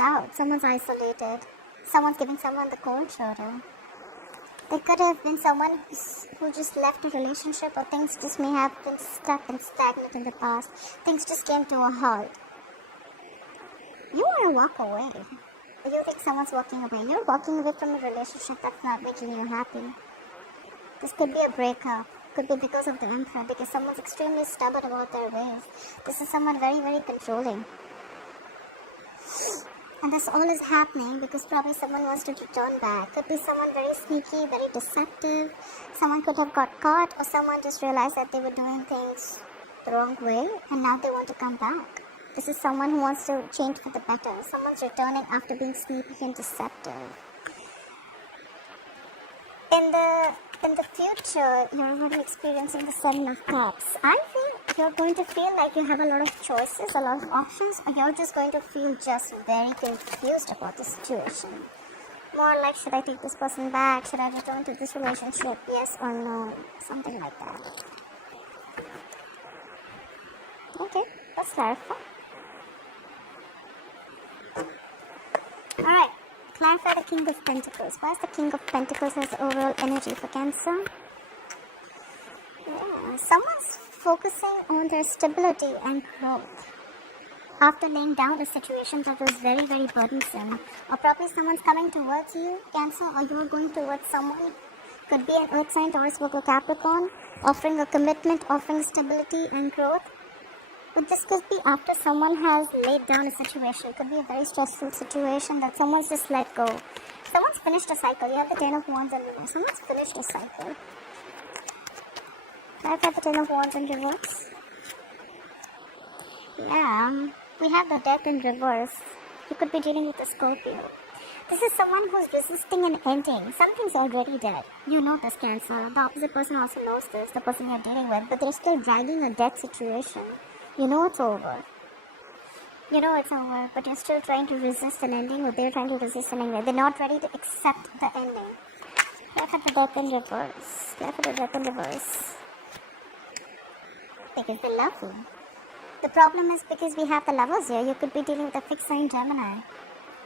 out, someone's isolated, someone's giving someone the cold shoulder. There could have been someone who just left a relationship, or things just may have been stuck and stagnant in the past. Things just came to a halt. You want to walk away. You think someone's walking away. You're walking away from a relationship that's not making you happy. This could be a breakup. Could be because of the Emperor, because someone's extremely stubborn about their ways. This is someone very, very controlling. And this all is happening because probably someone wants to return back. Could be someone very sneaky, very deceptive. Someone could have got caught, or someone just realized that they were doing things the wrong way and now they want to come back. This is someone who wants to change for the better. Someone's returning after being sneaky and deceptive. In the future, you're going to be experiencing the Seven of Cups. I think you're going to feel like you have a lot of choices, a lot of options, or you're just going to feel just very confused about the situation. More like, should I take this person back? Should I return to this relationship? Yes or no? Something like that. Okay, let's clarify. Alright. Clarify the King of Pentacles. Why is the King of Pentacles as the overall energy for Cancer? Yeah, someone's focusing on their stability and growth after laying down a situation that was very, very burdensome. Or probably someone's coming towards you, Cancer, or you're going towards someone. Could be an Earth sign, Taurus, Virgo, Capricorn, offering a commitment, offering stability and growth. But this could be after someone has laid down a situation. It could be a very stressful situation that someone's just let go. Someone's finished a cycle. You have the Ten of Wands in reverse. Someone's finished a cycle. I've had the Ten of Wands in reverse. Yeah, we have the Death in reverse. You could be dealing with a Scorpio. This is someone who's resisting an ending. Something's already dead. You know this, Cancer. The opposite person also knows this, the person you're dealing with. But they're still dragging a dead situation. You know it's over. You know it's over, but you're still trying to resist an ending, or they're trying to resist an ending. They're not ready to accept the ending. Look at the Death in reverse. Look at the Death in reverse. Because they love you. The problem is because we have the Lovers here, you could be dealing with a fixed sign Gemini.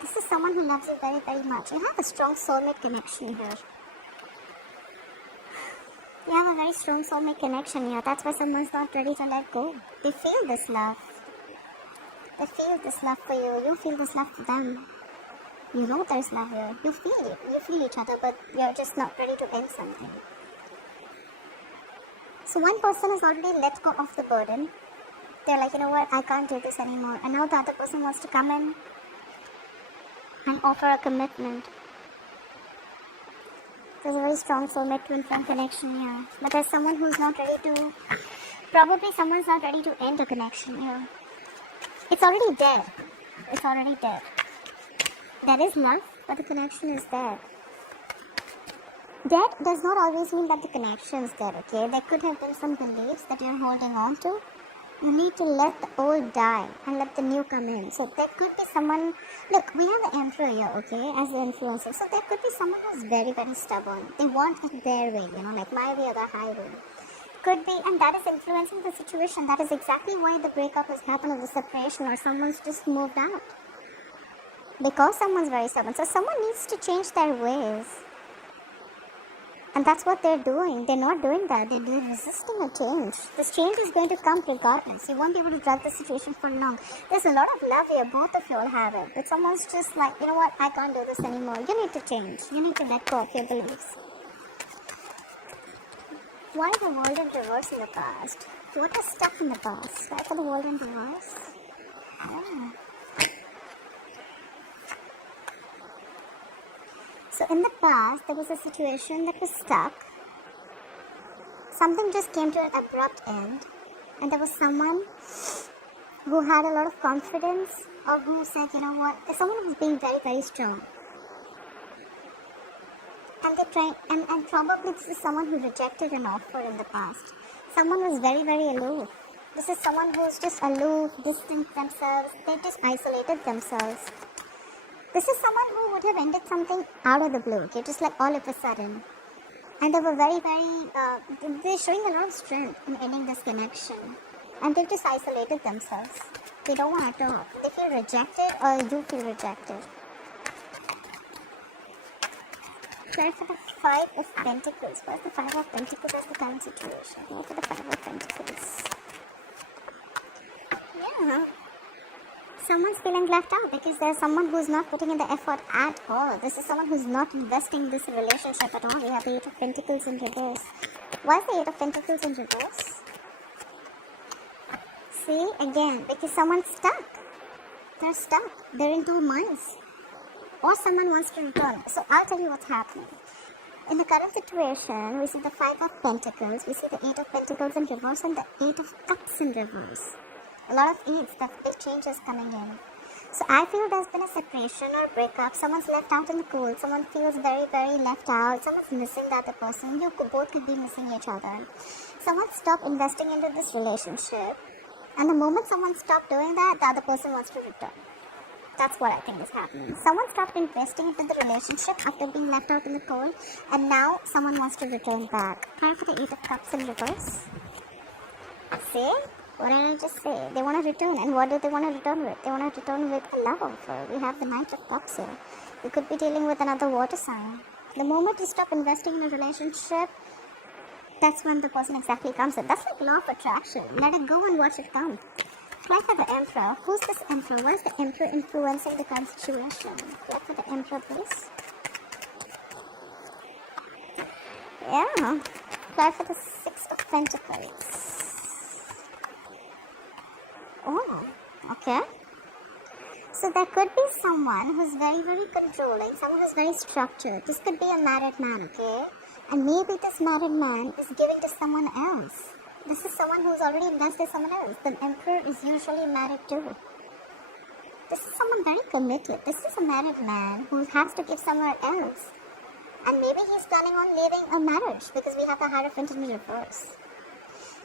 This is someone who loves you very, very much. You have a strong soulmate connection here. You have a very strong soulmate connection here. That's why someone's not ready to let go. They feel this love. They feel this love for you. You feel this love for them. You know there's love here. You feel it. You feel each other, but you're just not ready to end something. So one person has already let go of the burden. They're like, you know what, I can't do this anymore. And now the other person wants to come in and offer a commitment. There's a very strong soulmate twin flame connection here. But there's someone who's not ready to... Probably someone's not ready to end a connection here. It's already dead. It's already dead. There is love, but the connection is dead. Dead does not always mean that the connection is dead, okay? There could have been some beliefs that you're holding on to. You need to let the old die and let the new come in. So there could be someone... Look, we have the Emperor here, okay, as the influencer. So there could be someone who's very, very stubborn. They want it their way, you know, like my way or the highway. Could be, and that is influencing the situation. That is exactly why the breakup has happened, or the separation, or someone's just moved out. Because someone's very stubborn. So someone needs to change their ways. And that's what they're doing. They're not doing that. They're resisting a change. This change is going to come regardless. You won't be able to drag the situation for long. There's a lot of love here. Both of you all have it. But someone's just like, you know what? I can't do this anymore. You need to change. You need to let go of your beliefs. Why the world in reverse in the past? What is stuck in the past? Why for the world in reverse? Oh. So in the past, there was a situation that was stuck. Something just came to an abrupt end. And there was someone who had a lot of confidence, or who said, you know what, there's someone who's being very, very strong. And they tried, and probably this is someone who rejected an offer in the past. Someone who's very, very aloof. This is someone who's just aloof, distant themselves. They just isolated themselves. This is someone who would have ended something out of the blue, okay, just like all of a sudden. And they were very, very, they're showing a lot of strength in ending this connection. And they've just isolated themselves. They don't want to talk. They feel rejected or you feel rejected. Try for the 5 of Pentacles. What's the 5 of Pentacles as the current situation? Go for the 5 of Pentacles. Yeah. Someone's feeling left out because there's someone who's not putting in the effort at all. This is someone who's not investing in this relationship at all. We have the 8 of Pentacles in reverse. Why is the 8 of Pentacles in reverse? See, again, because someone's stuck. They're stuck. They're in two minds. Or someone wants to return. So I'll tell you what's happening. In the current situation, we see the 5 of Pentacles, we see the 8 of Pentacles in reverse and the 8 of Cups in reverse. A lot of 8s, the big changes coming in. So I feel there's been a separation or breakup. Someone's left out in the cold. Someone feels very, very left out. Someone's missing the other person. You both could be missing each other. Someone stopped investing into this relationship. And the moment someone stopped doing that, the other person wants to return. That's what I think is happening. Someone stopped investing into the relationship after being left out in the cold, and now someone wants to return back. Try for the 8 of Cups in reverse. See? What did I just say? They want to return, and what do they want to return with? They want to return with a love offer. We have the Knight of Cups here. You could be dealing with another water sign. The moment you stop investing in a relationship, that's when the person exactly comes in. That's like law of attraction. Let it go and watch it come. Try for the Emperor. Who's this Emperor? What is the Emperor influencing the current situation? Try for the Emperor, please. Yeah. Try for the 6 of Pentacles. Oh, okay. So there could be someone who's very, very controlling, someone who's very structured. This could be a married man, okay? And maybe this married man is giving to someone else. This is someone who's already invested in someone else. The Emperor is usually married too. This is someone very committed. This is a married man who has to give somewhere else. And maybe he's planning on leaving a marriage because we have the Hierophant in reverse.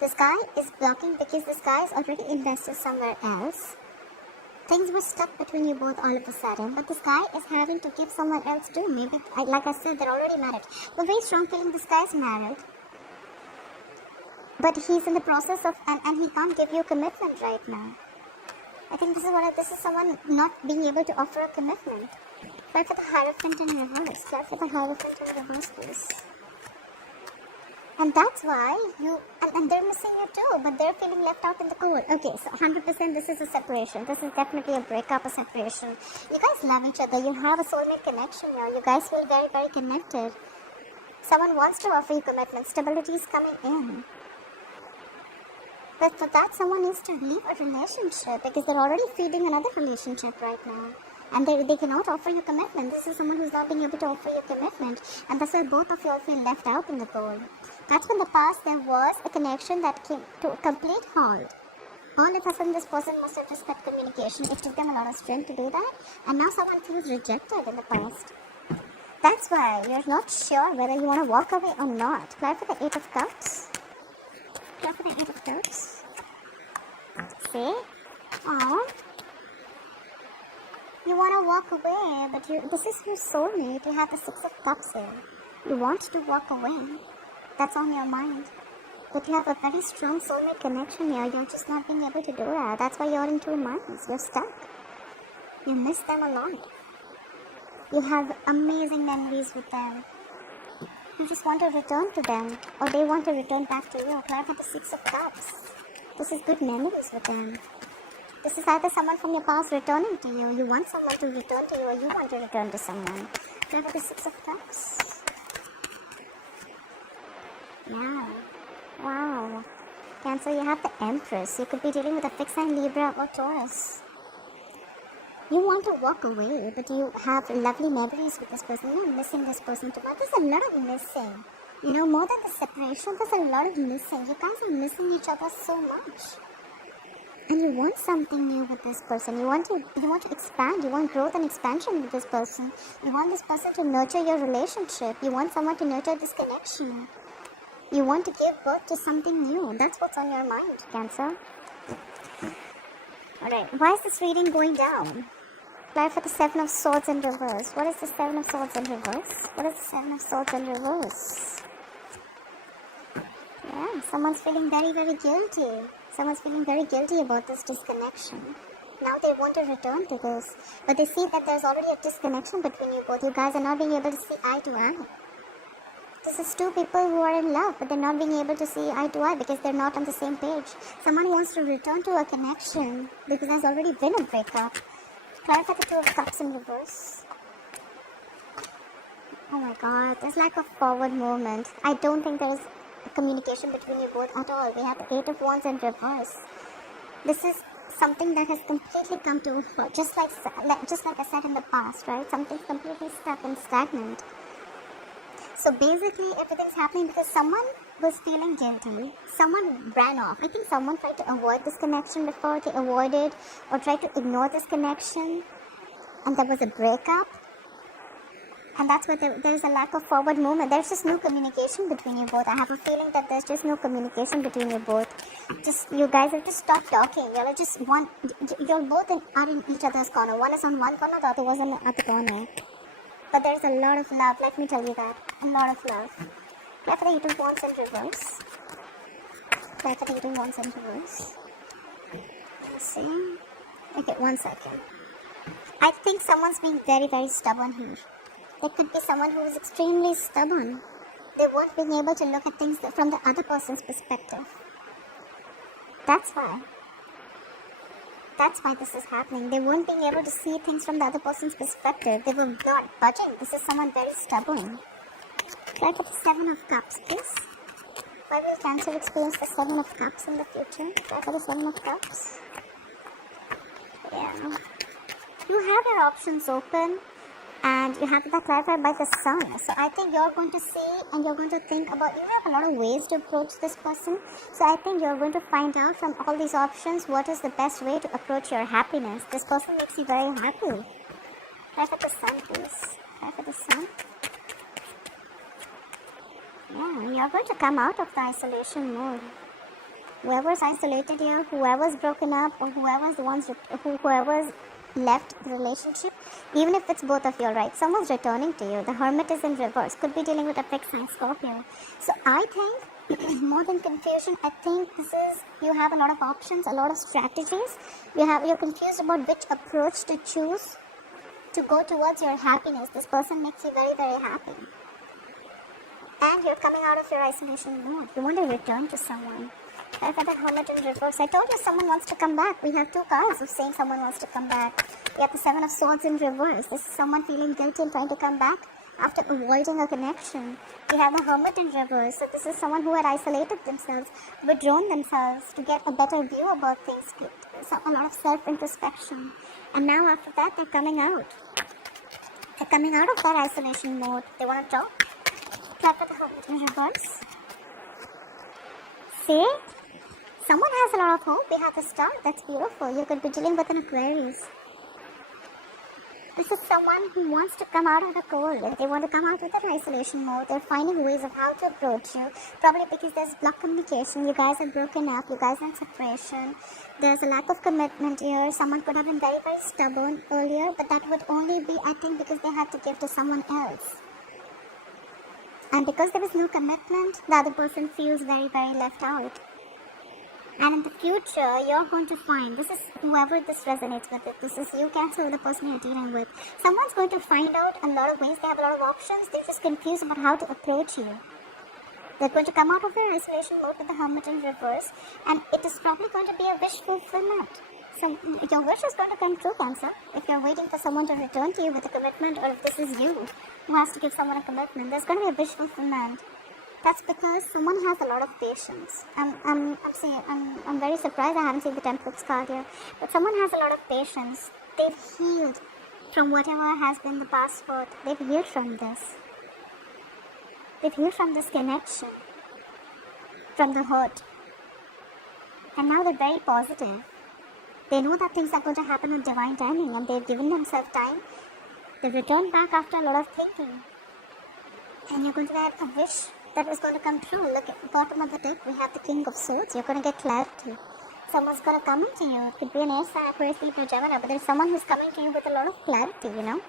This guy is blocking because this guy is already invested somewhere else. Things were stuck between you both all of a sudden, but this guy is having to give someone else too. Maybe, like I said, they're already married. But very strong feeling this guy is married. But he's in the process of, and he can't give you a commitment right now. I think this is someone not being able to offer a commitment. Try for the Hierophant in reverse. Try for the Hierophant in reverse, please. And that's why and they're missing you too, but they're feeling left out in the cold. Okay, so 100% this is a separation. This is definitely a breakup, a separation. You guys love each other. You have a soulmate connection here. You guys feel very, very connected. Someone wants to offer you commitment. Stability is coming in. But for that, someone needs to leave a relationship because they're already feeding another relationship right now. And they cannot offer you commitment. This is someone who's not being able to offer you commitment. And that's why both of you all feel left out in the cold. That's when in the past there was a connection that came to a complete halt. All of a sudden this person must have just cut communication. It took them a lot of strength to do that. And now someone feels rejected in the past. That's why you're not sure whether you want to walk away or not. Try for the 8 of Cups. Try for the 8 of Cups. See? Aww. You want to walk away, but this is your soulmate. You have the 6 of Cups here. You want to walk away. That's on your mind. But you have a very strong soulmate connection here. You're just not being able to do that. That's why you're in two minds. You're stuck. You miss them a lot. You have amazing memories with them. You just want to return to them. Or they want to return back to you. Apply for the 6 of Cups. This is good memories with them. This is either someone from your past returning to you. You want someone to return to you, or you want to return to someone. Apply for the 6 of Cups. Yeah. Wow. Cancer, you have the Empress. You could be dealing with a fixed sign Libra or Taurus. You want to walk away, but you have lovely memories with this person. You're not missing this person too much. There's a lot of missing. You know, more than the separation, there's a lot of missing. You guys are missing each other so much. And you want something new with this person. You want to expand. You want growth and expansion with this person. You want this person to nurture your relationship. You want someone to nurture this connection. You want to give birth to something new. That's what's on your mind, Cancer. Alright, why is this reading going down? Apply for the 7 of Swords in reverse. What is the 7 of Swords in reverse? What is the 7 of Swords in reverse? Yeah, someone's feeling very, very guilty. Someone's feeling very guilty about this disconnection. Now they want to return to this, but they see that there's already a disconnection between you both. You guys are not being able to see eye to eye. This is two people who are in love, but they're not being able to see eye to eye because they're not on the same page. Someone wants to return to a connection because there's already been a breakup. Clarify the Two of Cups in reverse. Oh my god, there's like a forward movement. I don't think there's a communication between you both at all. We have the Eight of Wands in reverse. This is something that has completely come to a halt, just like I said in the past, right? Something's completely stuck and stagnant. So basically, everything's happening because someone was feeling guilty. Someone ran off. I think someone tried to avoid this connection before. They avoided or tried to ignore this connection. And there was a breakup. And that's why there's a lack of forward movement. There's just no communication between you both. I have a feeling that there's just no communication between you both. You guys have just stopped talking. You're both are in each other's corner. One is on one corner, the other was on the other corner. But there's a lot of love, let me tell you that. A lot of love. Play for the Eight of Wands in reverse. Play for the Eight of Wands in reverse. Let's see. Okay, 1 second. I think someone's being very, very stubborn here. There could be someone who is extremely stubborn. They weren't being able to look at things from the other person's perspective. That's why. That's why this is happening. They weren't being able to see things from the other person's perspective. They were not budging. This is someone very stubborn. Try for the Seven of Cups, please. Why will Cancer experience the Seven of Cups in the future? Try for the Seven of Cups. Yeah. You have your options open. And you have that clarified by the Sun. So I think you're going to see and you're going to think about, you have a lot of ways to approach this person. So I think you're going to find out from all these options what is the best way to approach your happiness. This person makes you very happy. Try for the Sun, please. Try for the Sun. Yeah, you're going to come out of the isolation mode. Whoever's isolated you, whoever's broken up, or whoever's left the relationship, even if it's both of you, right? Someone's returning to you. The Hermit is in reverse. Could be dealing with a fixed sign Scorpio. So I think more than confusion, I think this is, you have a lot of options, a lot of strategies. You're confused about which approach to choose to go towards your happiness. This person makes you very, very happy. And you're coming out of your isolation mode. You want to return to someone. I got the Hermit in reverse. I told you someone wants to come back. We have two cards of saying someone wants to come back. We have the Seven of Swords in reverse. This is someone feeling guilty and trying to come back after avoiding a connection. We have the Hermit in reverse. So this is someone who had isolated themselves, withdrawn themselves to get a better view about things. So a lot of self-introspection. And now after that, they're coming out. They're coming out of that isolation mode. They want to talk. Clap for the Hermit in reverse. See? Someone has a lot of hope. We have the Star. That's beautiful. You could be dealing with an Aquarius. This is someone who wants to come out of the cold. They want to come out of that isolation mode. They're finding ways of how to approach you. Probably because there's blocked communication. You guys are broken up. You guys are in separation. There's a lack of commitment here. Someone could have been very, very stubborn earlier. But that would only be, I think, because they had to give to someone else. And because there was no commitment, the other person feels very, very left out. And in the future, you're going to find, this is whoever this resonates with it. This is you, Cancer, or the person you're dealing with. Someone's going to find out a lot of ways. They have a lot of options. They're just confused about how to approach you. They're going to come out of their isolation mode with the Hermit in reverse. And it is probably going to be a wish fulfillment. So your wish is going to come true, Cancer. If you're waiting for someone to return to you with a commitment, or if this is you who has to give someone a commitment, there's going to be a wish fulfillment. That's because someone has a lot of patience. I'm very surprised I haven't seen the Temperance card here. But someone has a lot of patience. They've healed from whatever has been the past hurt. They've healed from this. They've healed from this connection, from the hurt. And now they're very positive. They know that things are going to happen on divine timing, and they've given themselves time. They've returned back after a lot of thinking. And you're going to have a wish that is going to come true. Look at the bottom of the deck. We have the King of Swords. You're going to get clarity. Someone's going to come into you. It could be an Air sign, Aquarius, Libra, Gemini, but there's someone who's coming to you with a lot of clarity, you know.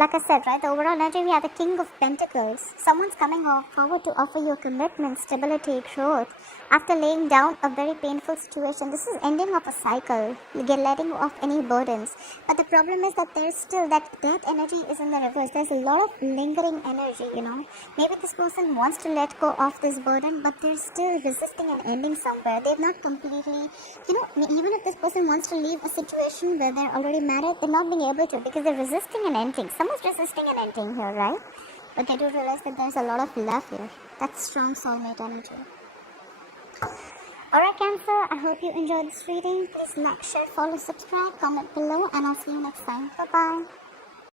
like I said, right, the overall energy, we have the King of Pentacles. Someone's coming forward to offer you commitment, stability, growth. After laying down a very painful situation, this is ending of a cycle. You're letting off any burdens. But the problem is that there's still that energy is in the reverse. There's a lot of lingering energy, you know. Maybe this person wants to let go of this burden, but they're still resisting and ending somewhere. They've not completely, you know, even if this person wants to leave a situation where they're already married, they're not being able to because they're resisting and ending. Someone's resisting and ending here, right? But they do realize that there's a lot of love here. That's strong soulmate energy. Alright, Cancer, I hope you enjoyed this reading. Please like, share, follow, subscribe, comment below, and I'll see you next time. Bye-bye.